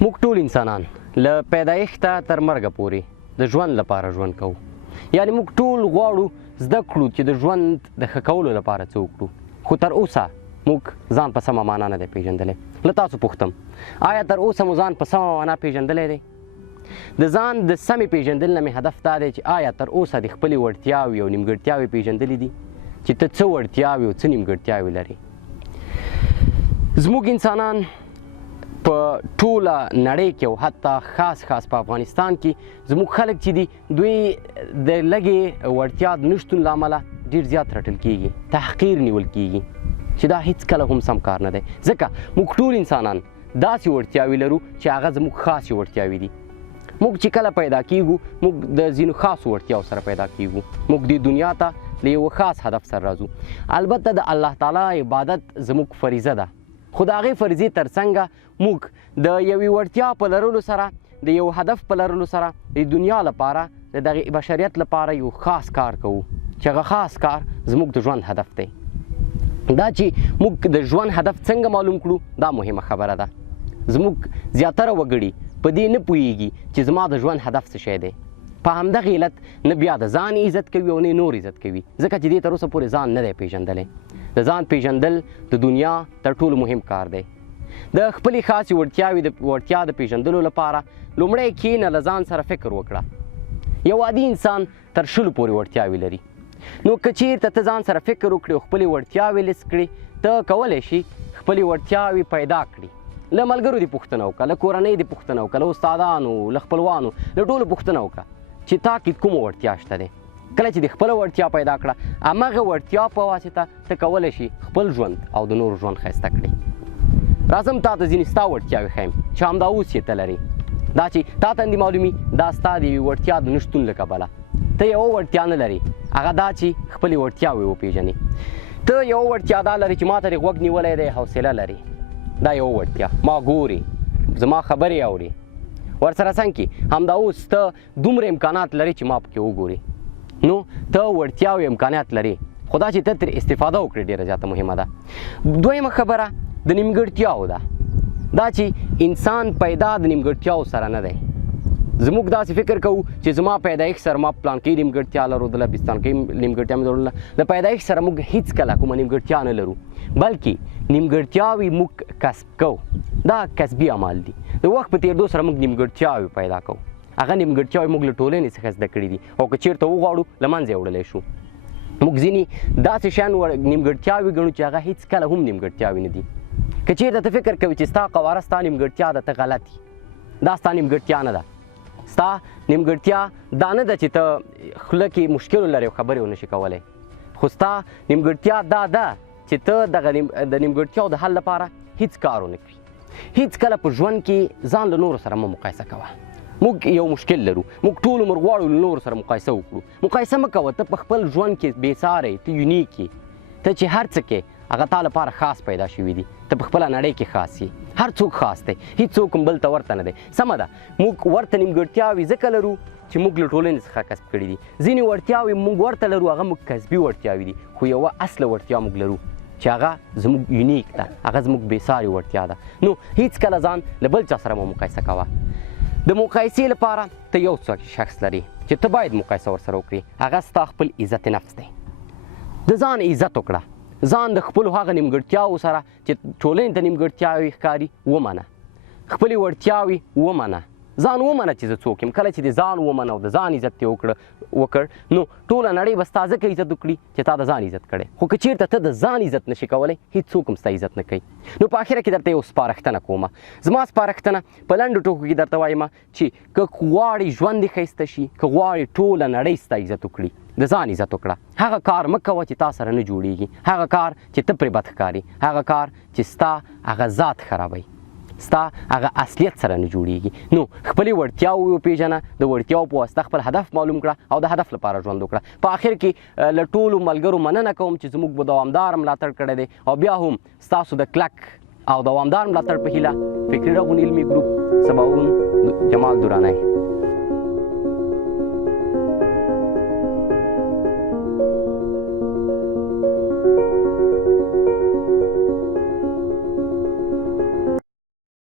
موږ ټول انسانان له پیدایښته تر مرګه پورې د ژوند لپاره ژوند کوو. یعنې موږ ټول غواړو زده کړو چې د ژوند د ښه کولو لپاره څه وکړو، خو تر اوسه موږ ځان په سمه معنا نه دی پیژندلی. له تاسو پوښتم، آیا تر اوسه مو ځان په سمه معنا پیژندلی دی؟ د ځان د سمې پیژندل نه مې هدف دا دی چې آیا تر اوسه د خپلې وړتیاوې او نیمګړتیاوې پیژندلې دي چې ته څه وړتیاوې او څه نیمګړتیاوې لرې. زموږ انسانان په ټوله نړۍ کې او حتی خاص په افغانستان کې زموږ خلک چې دي دوی د لږې وړتیا د نشتون له امله ډېر زیات رټل کېږي، تحقیر نیول کېږي، چې دا هیڅکله هم سم کار نه دی. ځکه موږ ټول انسانان داسې وړتیاوې لرو چې هغه زموږ خاصې وړتیاوې دي. موږ چې کله پیدا کېږو موږ د ځینو خاصو وړتیاو سره پیدا کېږو. موږ دې دنیا ته له یوه خاص هدف سره راځو. البته د الله تعالی عبادت زموږ فریضه ده، خو د هغې فریضې تر څنګه موږ د یوې وړتیا په لرلو سره د یو هدف په لرلو سره د دنیا لپاره د دغې بشریت لپاره یو خاص کار کوو چې هغه خاص کار زموږ د ژوند هدف دی. دا چې موږ د ژوند هدف څنګه معلوم کړو دا مهمه خبره ده. زموږ زیاتره وګړي په دې نه پوهیږي چې زما د ژوند هدف څه شی دی. په همدغه علت نه بیا د ځان عزت کوي او نه نور عزت کوي، ځکه چې دې تر اوسه پورې ځان نه دی پیژندلی. د ځان پیژندل د دنیا تر ټولو مهم کار دی. د خپلې خاصې وړتیا د پیژندلو لپاره لومړی کښېنه، له ځان سره فکر وکړه. یو عادي انسان تر 100 پورې وړتیاوې لري. نو که چېرته ته ځان سره فکر وکړې او خپلې وړتیاوې لیست کړې، ته کولی شي خپلې وړتیاوې پیدا کړي. له ملګرو دې پوښتنه وکړه، له کورنۍ دې پوښتنه وکړه، له استادانو، له خپلوانو، له ټولو پوښتنه وکړه چې تا کې کومه وړتیا شته دی. کله چې د خپله وړتیا پیدا کړه، همغه وړتیا په واسطه ته کولی شي خپل ژوند او د نورو ژوند ښایسته کړي. راځم تا ته ځینې ستا وړتیاوې ښیم چې همدا اوس یې ته لرې. دا چې تا ته دې معلومي دا ستا د یوې وړتیا د نشتون له کبله. ته یوه وړتیا نه لرې، هغه دا چې خپلې وړتیاوې وپېژنې. ته یوه وړتیا دا لرې چې ما ته دې غوږ نیولی دی، حوصله لرې. دا یوه وړتیا، ما ګورې، زما خبرې اورې. ورسره څنګ کې همدا اوس ته دومره امکانات لرې چې ما پکې وګورې. نو ته وړتیا او امکانات لرې، خو دا چې ته ترې استفاده وکړې ډېره زیاته مهمه ده. دویمه خبره د نیمګړتیاو ده. دا چې انسان پیدا د نیمګړتیاو سره نه دی. زموږ داسې فکر کوو چې زما پیدایښت سره ما پلانکۍ نیمګړتیا لرودله، بستانکۍ نیمګړتیا مې لرله. د پیدایښت سره موږ هېڅکله کومه نیمګړتیا نه لرو، بلکې نیمګړتیاوې موږ کسب کوو. دا کسبي اعمال دي. د وخت په تېرېدو سره موږ نیمګړتیاوې پیدا کوو. هغه نیمګړتیاوې موږ له ټولنې څخه زده کړي دي، او که چېرته وغواړو له منځه یې وړلی شو. موږ ځینې داسې شیان نیمګړتیاوې ګڼو چې هغه هېڅکله هم نیمګړتیاوې نه دي. که چېرته ته فکر کوې چې ستا قواره ستا نیمګړتیا ده، ته غلط یې. دا ستا نیمګړتیا نه ده. ستا نیمګړتیا دا نه ده چې ته خوله کې مشکل ولرې او خبرې ونشي کولی، خو ستا نیمګړتیا دا ده چې ته دغه د نیمګړتیاو د حل لپاره هېڅ کار ونه کړي. هېڅکله په ژوند کې ځان له نورو سره مه مقایسه کوه. موږ یو مشکل لرو، موږ ټول عمر غواړو له نورو سره مقایسه وکړو. مقایسه مه کوه. ته په خپل ژوند کې بېساری یې، ته یونیک یې. ته چې هر څه کې هغه تا لپاره خاص پیدا شوي دي. ته په خپله نړۍ کې خاص یې. هر څوک خاص دی، هېڅوک هم بل ته ورته نه دی. سمه ده، موږ ورته نیمګړتیاوې ځکه لرو چې موږ له ټولنې څخه کسب کړي دي. ځینې وړتیاوې موږ ورته لرو، هغه موږ کسبي وړتیاوې دي، خو یوه اصله وړتیا موږ لرو چې هغه زموږ یونیک ده، هغه زموږ بېساري وړتیا ده. نو هېڅکله ځان له بل چا سره مه مقایسه کوه. د مقایسې لپاره ته یو شخص لري چې ته باید مقایسه ورسره وکړې، هغه ستا خپل عزت نفس دی. د ځان عزت وکړه. ځان د خپلو هغه نیمګړتیاوو سره چې ټولنې ته نیمګړتیاوې ښکاري ومنه. خپلې وړتیاوې ومنه. ځان ومنه چې زه څوک یم. کله چې د ځان ومنه او د ځان عزت یې وکړ، نو ټوله نړۍ به ستا ځکه عزت وکړي چې تا د ځان عزت کړی. خو که چېرته ته د ځان عزت نشي کولی، هېڅوک هم ستا عزت نه کوي. نو په اخره کې درته یو سپارښتنه کومه. زما سپارښتنه په لنډو ټکو کې درته وایم چې که غواړې ژوند دې ښایسته شي، که غواړې ټوله نړۍ ستا عزت وکړي، د ځان عزت وکړه. هغه کار مه کوه چې تا سره نه جوړېږي، هغه کار چې ته پرې بد ښکاري، هغه کار چې ستا هغه ذات خرابوي، ستا هغه اصلیت سره نه جوړېږي. نو خپلې وړتیاوې وپېژنه، د وړتیاو په واسطه خپل هدف معلوم کړه او د هدف لپاره ژوند وکړه. په آخر کې له ټولو ملګرو مننه کوم چې زموږ به دوامدار ملاتړ کړی دی، او بیا هم ستاسو د کلک او دوامدار ملاتړ په هیله فکري رغون علمي ګروپ، سباوون جمال درانی.